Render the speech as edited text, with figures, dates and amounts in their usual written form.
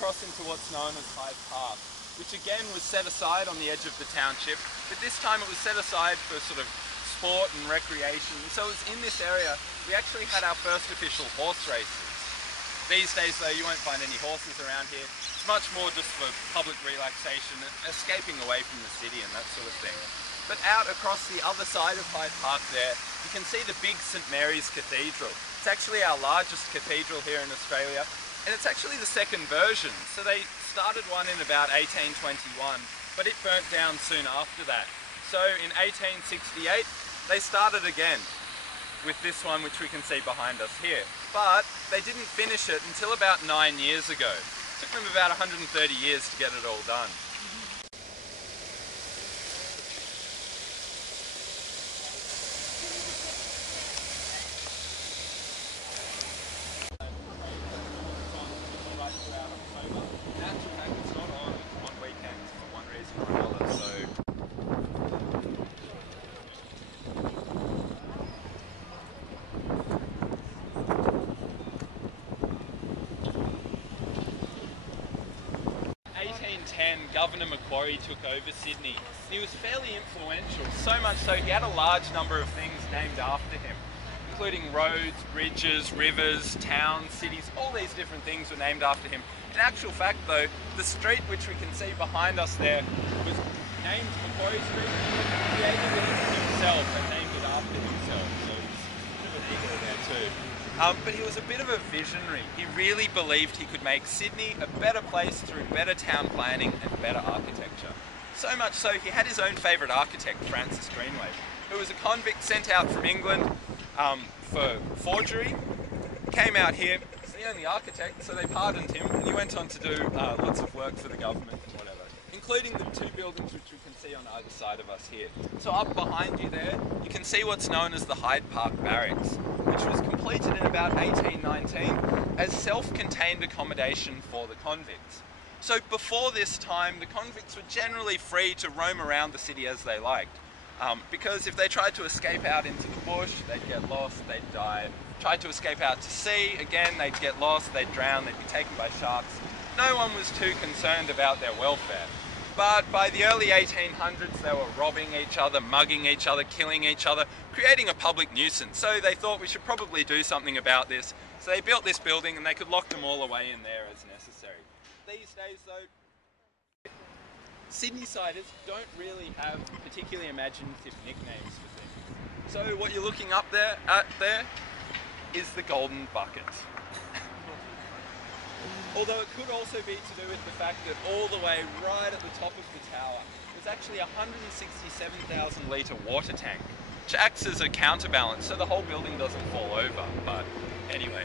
across into what's known as Hyde Park, which again was set aside on the edge of the township, but this time it was set aside for sort of sport and recreation. So it was in this area we actually had our first official horse races. These days though you won't find any horses around here. It's much more just for public relaxation, escaping away from the city and that sort of thing. But out across the other side of Hyde Park there, you can see the big St Mary's Cathedral. It's actually our largest cathedral here in Australia, and it's actually the second version. So they started one in about 1821, but it burnt down soon after that. So in 1868, they started again with this one, which we can see behind us here. But they didn't finish it until about 9 years ago. It took them about 130 years to get it all done. Governor Macquarie took over Sydney. He was fairly influential, so much so he had a large number of things named after him, including roads, bridges, rivers, towns, cities, all these different things were named after him. In actual fact though, the street which we can see behind us there was named Macquarie Street. He created it himself and named it after himself, so it's a bit of an ego there too. But he was a bit of a visionary. He really believed he could make Sydney a better place through better town planning and better architecture. So much so he had his own favourite architect, Francis Greenway, who was a convict sent out from England for forgery, came out here, he's the only architect, so they pardoned him, and he went on to do lots of work for the government and whatever, including the two buildings which we can see on either side of us here. So up behind you there, you can see what's known as the Hyde Park Barracks, which was completed in about 1819 as self-contained accommodation for the convicts. So before this time, the convicts were generally free to roam around the city as they liked, because if they tried to escape out into the bush, they'd get lost, they'd die. Tried to escape out to sea, again, they'd get lost, they'd drown, they'd be taken by sharks. No one was too concerned about their welfare. But by the early 1800s, they were robbing each other, mugging each other, killing each other, creating a public nuisance. So they thought we should probably do something about this. So they built this building and they could lock them all away in there as necessary. These days though, Sydney-siders don't really have particularly imaginative nicknames for things. So what you're looking up there is the Golden Bucket. Although it could also be to do with the fact that all the way right at the top of the tower there's actually a 167,000 litre water tank, which acts as a counterbalance so the whole building doesn't fall over. But anyway.